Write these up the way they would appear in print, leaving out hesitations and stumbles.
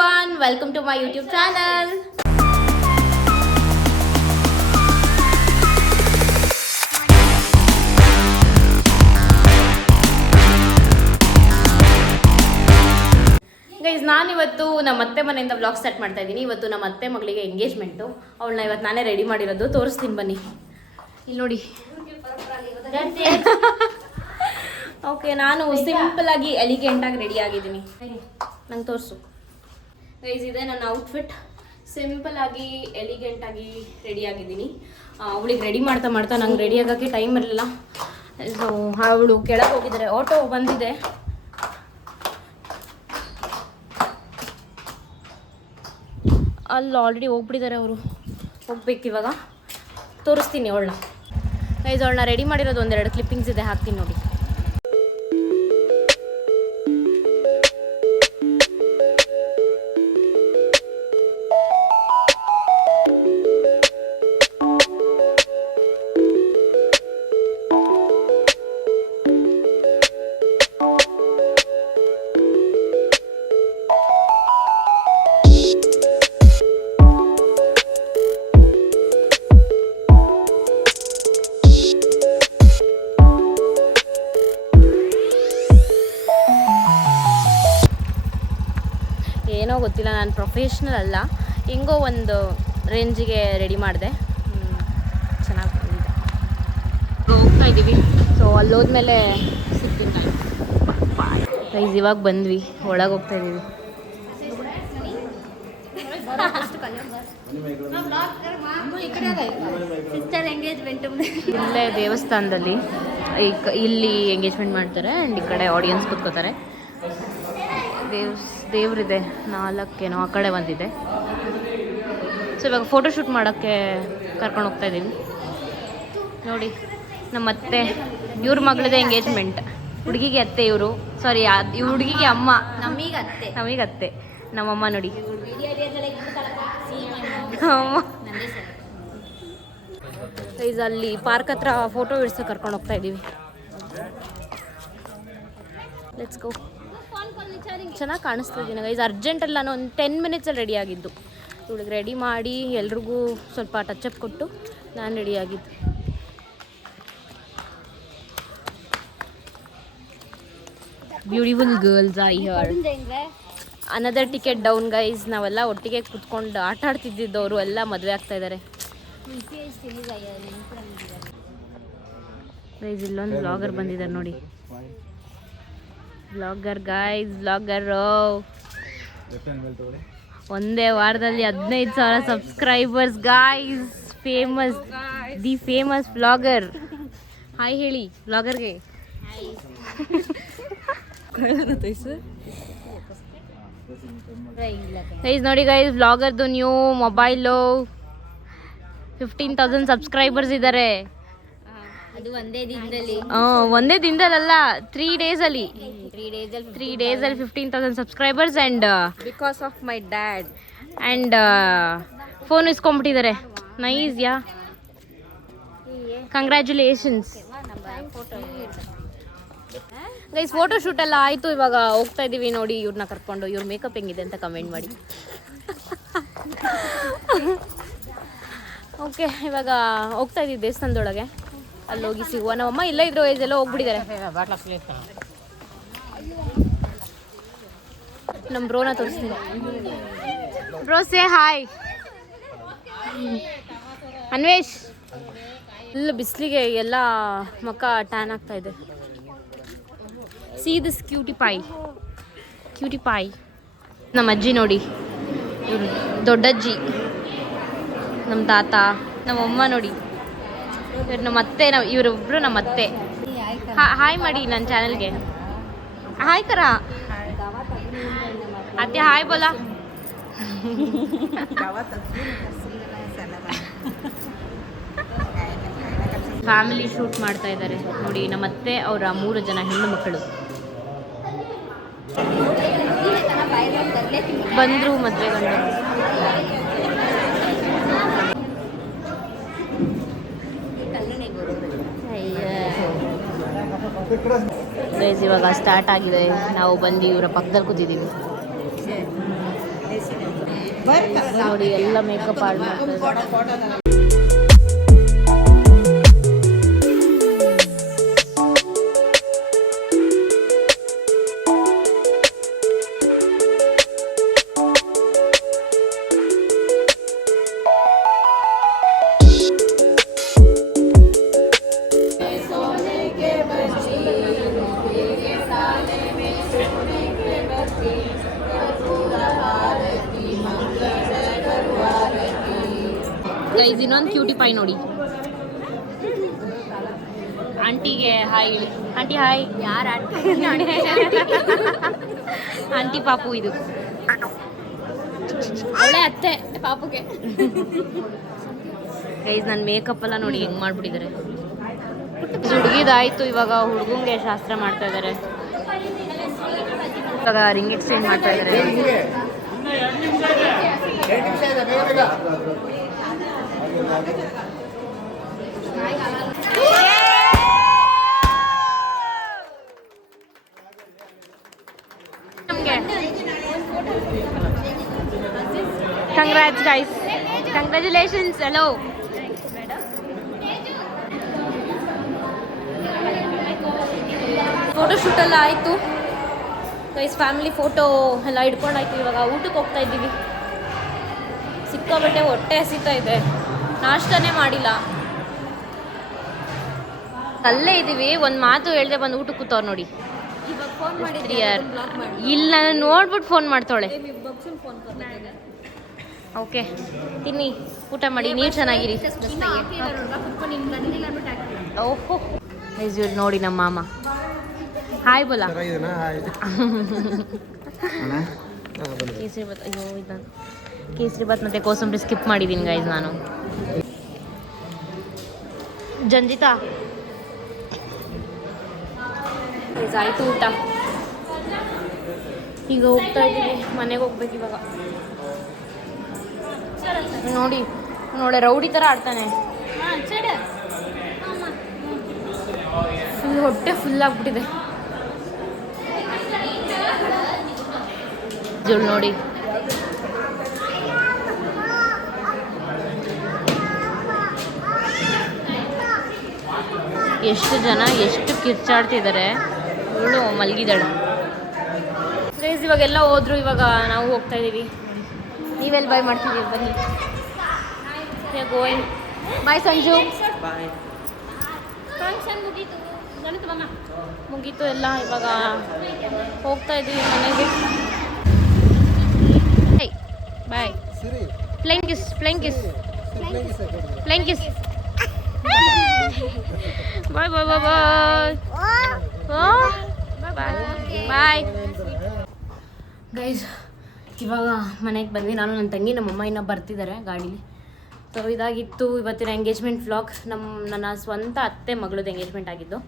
everyone, welcome to my YouTube channel. Guys, ನಾನಿವತ್ತು ನಮ್ಮ ಅತ್ತೆ ಮನೆಯಿಂದ ವ್ಲಾಗ್ ಸ್ಟಾರ್ಟ್ ಮಾಡ್ತಾ ಇದ್ದೀನಿ. ಇವತ್ತು ನಮ್ಮ ಅತ್ತೆ ಮಗಳಿಗೆ ಎಂಗೇಜ್ಮೆಂಟು. ಅವಳನ್ನ ಇವತ್ತು ನಾನೇ ರೆಡಿ ಮಾಡಿರೋದು, ತೋರಿಸ್ತೀನಿ ಬನ್ನಿ. ಇಲ್ಲಿ ನೋಡಿ. ಓಕೆ, ನಾನು ಸಿಂಪಲ್ ಆಗಿ ಎಲಿಗೆಂಟಾಗಿ ರೆಡಿ ಆಗಿದ್ದೀನಿ. ನಂಗೆ ತೋರಿಸು ಗೈಸ್. ಇದೆ ನನ್ನ ಔಟ್ಫಿಟ್. ಸಿಂಪಲ್ ಆಗಿ ಎಲಿಗೆಂಟಾಗಿ ರೆಡಿ ಆಗಿದ್ದೀನಿ. ಅವಳಿಗೆ ರೆಡಿ ಮಾಡ್ತಾ ಮಾಡ್ತಾ ನಂಗೆ ರೆಡಿ ಆಗೋಕ್ಕೆ ಟೈಮ್ ಇರಲಿಲ್ಲ. ಸೊ ಅವಳು ಕೆಳಗೆ ಹೋಗಿದ್ದಾರೆ, ಆಟೋ ಬಂದಿದೆ. ಅಲ್ಲಿ ಆಲ್ರೆಡಿ ಹೋಗ್ಬಿಟ್ಟಿದ್ದಾರೆ ಅವರು. ಹೋಗ್ಬೇಕು ಇವಾಗ. ತೋರಿಸ್ತೀನಿ ಅವಳನ್ನ. ಗೈಸ್, ಅವಳನ್ನ ರೆಡಿ ಮಾಡಿರೋದು ಒಂದೆರಡು ಕ್ಲಿಪ್ಪಿಂಗ್ಸ್ ಇದೆ, ಹಾಕ್ತೀನಿ ನೋಡಿ. ಏನೋ ಗೊತ್ತಿಲ್ಲ, ನಾನು ಪ್ರೊಫೆಷ್ನಲ್ ಅಲ್ಲ, ಹೆಂಗೋ ಒಂದು ರೇಂಜಿಗೆ ರೆಡಿ ಮಾಡಿದೆ. ಚೆನ್ನಾಗಿ ಬಂದಿದೆ. ಹೋಗ್ತಾ ಇದ್ದೀವಿ. ಸೊ ಅಲ್ಲಿ ಹೋದ್ಮೇಲೆ ಸಿಗ್ತೀನಿ ನಾನು. ಗೈಸ್, ಇವಾಗ ಬಂದ್ವಿ, ಒಳಗೆ ಹೋಗ್ತಾ ಇದ್ದೀವಿ. ಇಲ್ಲೇ ದೇವಸ್ಥಾನದಲ್ಲಿ ಇಲ್ಲಿ ಎಂಗೇಜ್ಮೆಂಟ್ ಮಾಡ್ತಾರೆ. ಆ್ಯಂಡ್ ಈ ಕಡೆ ಆಡಿಯನ್ಸ್ ಕೂತ್ಕೋತಾರೆ. ದೇವ್ರಿದೆ, 4 ಆ ಕಡೆ ಬಂದಿದೆ. ಸೊ ಇವಾಗ ಫೋಟೋಶೂಟ್ ಮಾಡೋಕ್ಕೆ ಕರ್ಕೊಂಡು ಹೋಗ್ತಾ ಇದ್ದೀವಿ. ನೋಡಿ, ನಮ್ಮ ಅತ್ತೆ, ಇವ್ರ ಮಗಳದೇ ಎಂಗೇಜ್ಮೆಂಟ್. ಹುಡುಗಿಗೆ ಅತ್ತೆ ಇವರು, ಸಾರಿ ಹುಡುಗಿಗೆ ಅಮ್ಮ, ನಮಗೆ ಅತ್ತೆ. ನಮ್ಮಮ್ಮ ನೋಡಿ. ಗೈಸ್, ಅಲ್ಲಿ ಪಾರ್ಕ್ ಹತ್ರ ಫೋಟೋ ಬಿಡ್ಸೋಕೆ ಕರ್ಕೊಂಡು ಹೋಗ್ತಾ ಇದ್ದೀವಿ. Let's go. ಚೆನ್ನಾಗಿ ಕಾಣಿಸ್ತಿದ್ದೀನಿ ಗೈಸ್. ಅರ್ಜೆಂಟಲ್ಲಿ ನಾನು ಒಂದು 10 ಮಿನಿಟ್ಸಲ್ಲಿ ರೆಡಿ ಆಗಿದ್ದು. ಇವಳಿಗೆ ರೆಡಿ ಮಾಡಿ ಎಲ್ರಿಗೂ ಸ್ವಲ್ಪ ಟಚಪ್ ಕೊಟ್ಟು ನಾನು ರೆಡಿ ಆಗಿದ್ದು. Beautiful girls I here. Another ticket down guys. ನಾವೆಲ್ಲ ಒಟ್ಟಿಗೆ ಕುತ್ಕೊಂಡು ಆಟ ಆಡ್ತಿದ್ದವರು ಎಲ್ಲ ಮದುವೆ ಆಗ್ತಾ ಇದ್ದಾರೆ ಗೈಸ್. ಇಲ್ಲೊಂದು ವ್ಲಾಗರ್ ಬಂದಿದ್ದಾರೆ ನೋಡಿ. Vlogger guys, vlogger. ಒಂದೇ ವಾರದಲ್ಲಿ 15,000 subscribers guys. Famous, the famous vlogger. Hi ಹೇಳಿ ವ್ಲಾಗರ್ಗೆ. ಗೈಸ್ ನೋಡಿ ಗೈಸ್, ವ್ಲಾಗರ್ದು ನ್ಯೂ ಮೊಬೈಲು. 15,000 ಸಬ್ಸ್ಕ್ರೈಬರ್ಸ್ ಇದ್ದಾರೆ. ಅದು ಒಂದೇ ದಿನದಲ್ಲ, 3 ಡೇಸಲ್ಲಿ 15,000 subscribers. And because of my dad. And phone ಇಸ್ಕೊಂಡ್ಬಿಟ್ಟಿದ್ದಾರೆ. Nice yeah, congratulations guys. Photo shoot ಎಲ್ಲ ಆಯಿತು. ಇವಾಗ ಹೋಗ್ತಾ ಇದ್ದೀವಿ ನೋಡಿ ಇವ್ರನ್ನ ಕರ್ಕೊಂಡು. ಇವ್ರ ಮೇಕಪ್ ಹೆಂಗಿದೆ ಅಂತ ಕಮೆಂಟ್ ಮಾಡಿ. ಓಕೆ, ಇವಾಗ ಹೋಗ್ತಾ ಇದ್ದೀವಿ ದೇವಸ್ಥಾನದೊಳಗೆ. ಅಲ್ಲಿ ಹೋಗಿ ಸಿಗುವ. ನಮ್ಮಮ್ಮ ಇಲ್ಲ ಇದ್ರು, ಎಲ್ಲ ಹೋಗ್ಬಿಟ್ಟಿದ್ದಾರೆ. ನಮ್ಮ ಬ್ರೋನ ತೋರಿಸ್ತೀನಿ. Bro say hi. ಅನ್ವೇಶ್. ಇಲ್ಲ, ಬಿಸಿಲಿಗೆ ಎಲ್ಲ ಮುಖ ಟ್ಯಾನ್ ಆಗ್ತಾ ಇದೆ. See this cutie pie. ನಮ್ಮ ಅಜ್ಜಿ ನೋಡಿ, ಇವರು ದೊಡ್ಡಜ್ಜಿ. ನಮ್ಮ ತಾತ, ನಮ್ಮಮ್ಮ ನೋಡಿ. ಇವ್ರು ನಮ್ಮ ಅತ್ತೆ, ಇವರೊಬ್ರು ನಮ್ಮ ಅತ್ತೆ. ಹಾಯ್ ಮಾಡಿ ನನ್ನ ಚಾನಲ್ಗೆ. ಹಾಯ್ ಕರ ಅತ್ತೆ, ಹಾಯ್ ಬೋಲಾ. ಫ್ಯಾಮಿಲಿ ಶೂಟ್ ಮಾಡ್ತಾ ಇದ್ದಾರೆ ನೋಡಿ. ನಮ್ಮ ಅತ್ತೆ ಅವರ 3 ಜನ ಹೆಣ್ಣು ಮಕ್ಕಳು ಬಂದರು ಮದುವೆ ಗಂಡು. ಗೈಸ್, ಇವಾಗ ಸ್ಟಾರ್ಟ್ ಆಗಿದೆ. ನಾವು ಬಂದು ಇವರ ಪಕ್ಕದಲ್ಲಿ ಕೂತಿದ್ದೀವಿ. ನೋಡಿ ಎಲ್ಲ ಮೇಕಪ್ ಹಾಳು ಮಾಡ್ತಾರೆ. ಗೈಸ್ ಇನ್ನೊಂದು ಕ್ಯೂಟಿ ಪೈ ನೋಡಿ. ಆಂಟಿಗೆ ಹಾಯ್ ಹೇಳಿ. Aunty hi. ಯಾರು ಆಂಟಿ ಪಾಪು ಇದು ಒಳ್ಳೆ ಅತ್ತೆ ಪಾಪುಗೆ. ಗೈಸ್ ನನ್ನ ಮೇಕಪ್ ಎಲ್ಲ ನೋಡಿ ಹೆಂಗ್ ಮಾಡ್ಬಿಟ್ಟಿದ್ದಾರೆ. ಹುಡುಗಿದಾಯ್ತು, ಇವಾಗ ಹುಡುಗಂಗೆ ಶಾಸ್ತ್ರ ಮಾಡ್ತಾ ಇದ್ದಾರೆ. ಇವಾಗ ರಿಂಗ್ ಎಕ್ಸ್ಚೇಂಜ್ ಮಾಡ್ತಾ ಇದ್ದಾರೆ. Congrats guys. Congratulations. Hello. Photo shoot ಎಲ್ಲ ಆಯಿತು ಗೈಸ್. ಫ್ಯಾಮಿಲಿ ಫೋಟೋ ಎಲ್ಲ ಇಟ್ಕೊಂಡಾಯ್ತು. ಇವಾಗ ಊಟಕ್ಕೆ ಹೋಗ್ತಾ ಇದ್ದೀವಿ. ಸಿಕ್ಕಾಬಟ್ಟೆ ಹೊಟ್ಟೆ ಹಸಿತಾ ಇದೆ, ನಾಷ್ಟನೇ ಮಾಡಿಲ್ಲ. ಅಲ್ಲೇ ಇದ್ದೀವಿ, ಒಂದು ಮಾತು ಹೇಳ್ದೆ ಬಂದು ಊಟಕ್ಕೆ ಕೂತವ್ರು ನೋಡಿ. ಇಲ್ಲ ನಾನು ನೋಡ್ಬಿಟ್ಟು ಫೋನ್ ಮಾಡ್ತಾಳೆ. ಓಕೆ ತಿನ್ನಿ, ಊಟ ಮಾಡಿ, ನೀವು ಚೆನ್ನಾಗಿರಿ. ಓಹೋ ನೋಡಿ ನಮ್ಮ ಮಾಮ. Hi Bola. ಕೇಸರಿ ಬಾತ್. ಅಯ್ಯೋ ಇದು ಕೇಸರಿ ಬಾತ್ ಮತ್ತು ಕೋಸಂಬರಿ ಸ್ಕಿಪ್ ಮಾಡಿದ್ದೀನಿ ಗೈಸ್ ನಾನು. ಜಂಜಿತಾ ಆಯಿತು ಊಟ. ಈಗ ಹೋಗ್ತಾ ಇದ್ದೀವಿ, ಮನೆಗೆ ಹೋಗ್ಬೇಕು ಇವಾಗ. ನೋಡಿ ನೋಡಿ ರೌಡಿ ಥರ ಆಡ್ತಾನೆ. ಫುಲ್ ಹೊಟ್ಟೆ ಫುಲ್ ಆಗ್ಬಿಟ್ಟಿದೆ. ಜೋಳು ನೋಡಿ ಎಷ್ಟು ಜನ ಎಷ್ಟು ಕಿರ್ಚಾಡ್ತಿದ್ದಾರೆ. ಇವಳು ಮಲಗಿದಾಳು. ಗೈಸ್ ಇವಾಗೆಲ್ಲ ಹೋದ್ರು, ಇವಾಗ ನಾವು ಹೋಗ್ತಾ ಇದ್ದೀವಿ. ನೀವೆಲ್ಲಿ ಬಾಯ್ ಮಾಡ್ತಿದ್ದೀವಿ ಬನ್ನಿ. Going bye Sanju. ಮುಗೀತು ಎಲ್ಲ, ಇವಾಗ ಹೋಗ್ತಾ ಇದ್ದೀವಿ ಮನೆಗೆ. Bye. Flying kiss, flying kiss, flying kiss. Bye bye bye bye bye guys. ಇವಾಗ ಮನೆಗೆ ಬಂದ್ವಿ. ನಾನು ನನ್ನ ತಂಗಿ ನಮ್ಮಮ್ಮ ಇನ್ನೂ ಬರ್ತಿದ್ದಾರೆ ಗಾಡೀಲಿ. ಸೊ ಇದಾಗಿತ್ತು ಇವತ್ತಿನ ಎಂಗೇಜ್ಮೆಂಟ್ ವ್ಲಾಗ್. ನನ್ನ ಸ್ವಂತ ಅತ್ತೆ ಮಗಳದ್ದು ಎಂಗೇಜ್ಮೆಂಟ್ ಆಗಿದ್ದು.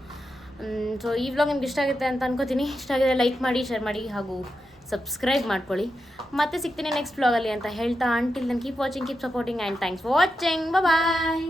ಸೊ ಈ ವ್ಲಾಗ್ ನಿಮ್ಗೆ ಇಷ್ಟ ಆಗುತ್ತೆ ಅಂತ ಅನ್ಕೋತೀನಿ. ಇಷ್ಟ ಆಗಿದೆ ಲೈಕ್ ಮಾಡಿ, ಶೇರ್ ಮಾಡಿ ಹಾಗೂ ಸಬ್ಸ್ಕ್ರೈಬ್ ಮಾಡ್ಕೊಳ್ಳಿ. ಮತ್ತೆ ಸಿಗ್ತೀನಿ ನೆಕ್ಸ್ಟ್ ವ್ಲಾಗಲ್ಲಿ ಅಂತ ಹೇಳ್ತಾ, until then keep watching, keep supporting and thanks for watching. Bye.